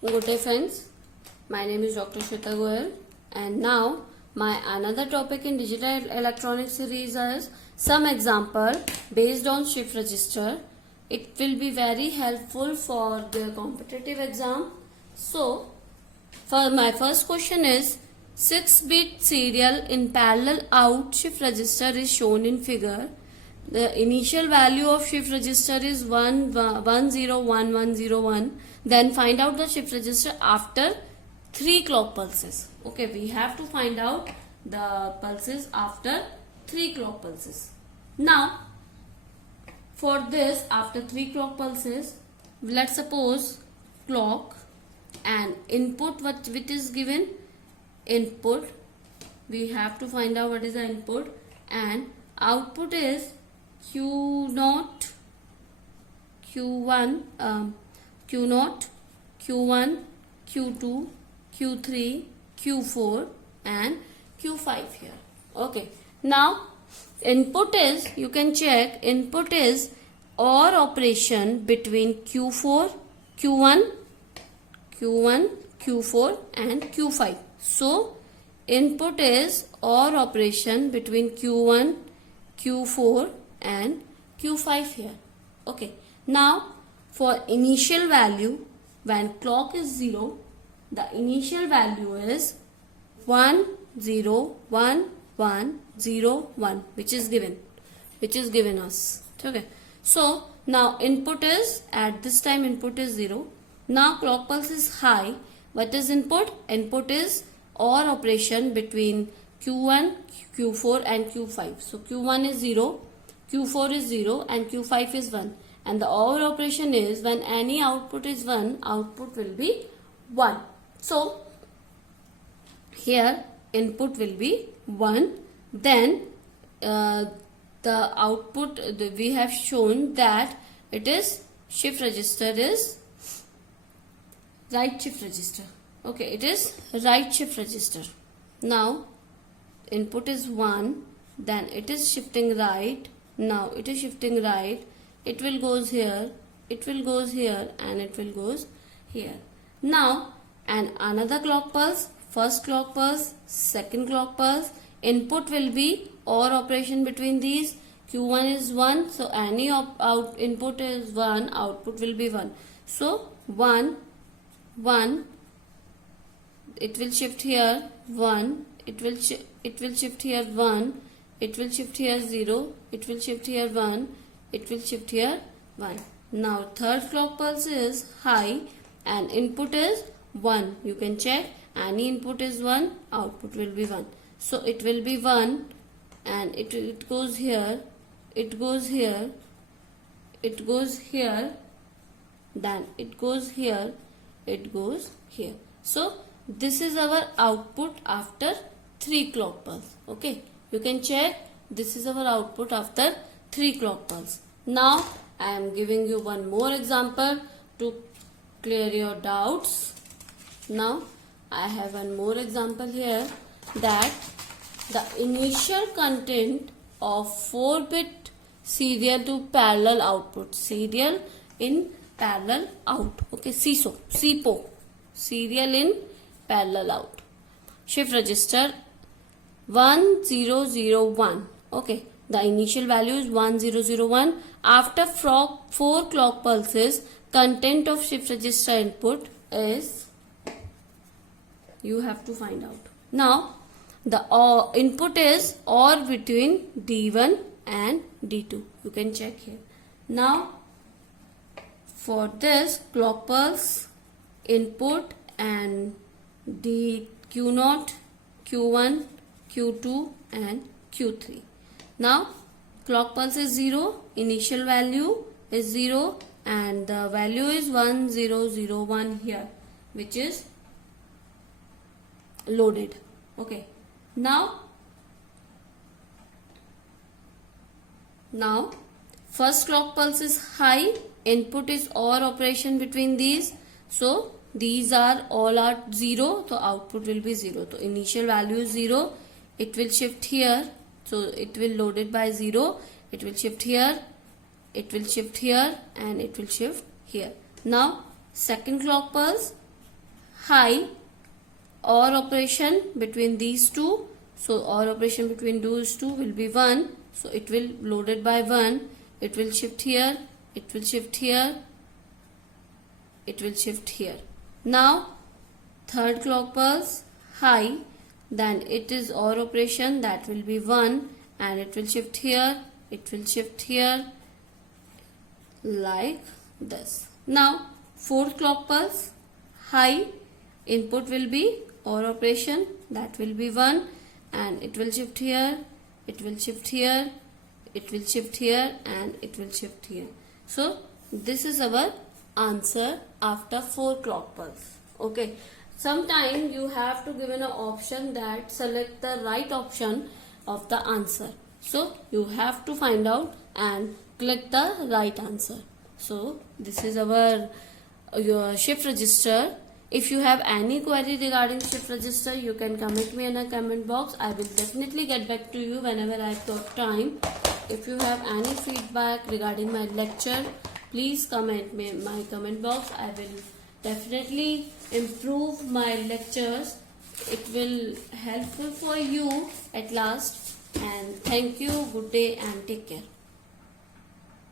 Good day friends, my name is Dr. Shweta Goyal and now my another topic in digital electronics series is some example based on shift register. It will be very helpful for the competitive exam. So for my first question is 6-bit serial in parallel out shift register is shown in figure. The initial value of shift register is 101101. Then find out the shift register after 3 clock pulses. Okay, we have to find out the pulses after 3 clock pulses. Now, for this, after 3 clock pulses, let's suppose clock and input which is given input. We have to find out what is the input, and output is Q0, Q1, Q0, Q1, Q2, Q3, Q4 and Q5 here. Okay. Now input is, you can check, input is OR operation between Q4, Q1, Q4 and Q5. So input is OR operation between Q1, Q4 and Q5 here. Okay. Now for initial value, when clock is 0, the initial value is 101101, which is given us. Okay. So now input is, at this time input is 0. Now clock pulse is high. What is input? Input is OR operation between Q1, Q4 and Q5. So Q1 is 0, Q4 is 0 and Q5 is 1. And the OR operation is, when any output is 1, output will be 1. So here input will be 1. Then the output, we have shown that it is shift register is right shift register. Okay, it is right shift register. Now input is 1, then it is shifting right. Now it is shifting right. It will goes here, it will goes here and it will goes here. Now and another clock pulse, first clock pulse, second clock pulse, input will be OR operation between these. Q1 is 1, so any input is 1, output will be 1. So 1, 1, it will shift here 1, it will shift here 1, it will shift here 0, it will shift here 1, it will shift here 1. Now third clock pulse is high and input is 1. You can check, any input is 1, output will be 1. So it will be 1 and it goes here, it goes here, it goes here, then it goes here, it goes here. So this is our output after 3 clock pulse. Okay, you can check, this is our output after 3 clock pulse. Now I am giving you one more example to clear your doubts. Now I have one more example here, that the initial content of 4-bit serial to parallel output, serial in parallel out. Okay, SIPO, serial in parallel out, shift register 1001. Okay, the initial value is 1001. After 4 clock pulses, content of shift register input is, you have to find out. Now the input is OR between D1 and D2. You can check here. Now for this clock pulse, input and D Q0, Q1, Q2 and Q3. Now clock pulse is 0, initial value is 0 and the value is 1001 here, which is loaded. Okay. Now first clock pulse is high, input is OR operation between these. So these are all are 0, so output will be 0. So initial value is 0, it will shift here, so it will load it by 0, it will shift here, it will shift here and it will shift here. Now Second clock pulse, high, OR operation between these two. So OR operation between those two will be 1. So it will loaded by 1. It will shift here. It will shift here. It will shift here. Now third clock pulse, high. Then it is OR operation, that will be 1, and it will shift here. It will shift here like this. Now fourth clock pulse, high. Input will be OR operation, that will be 1, and it will shift here, it will shift here, it will shift here, and it will shift here. So this is our answer after 4 clock pulse. Okay. Sometime you have to give an option that select the right option of the answer. So you have to find out and click the right answer. So this is our your shift register. If you have any query regarding shift register, you can comment me in a comment box. I will definitely get back to you whenever I've got time. If you have any feedback regarding my lecture, please comment me in my comment box. I will definitely improve my lectures. It will helpful for you at last. And thank you. Good day and take care.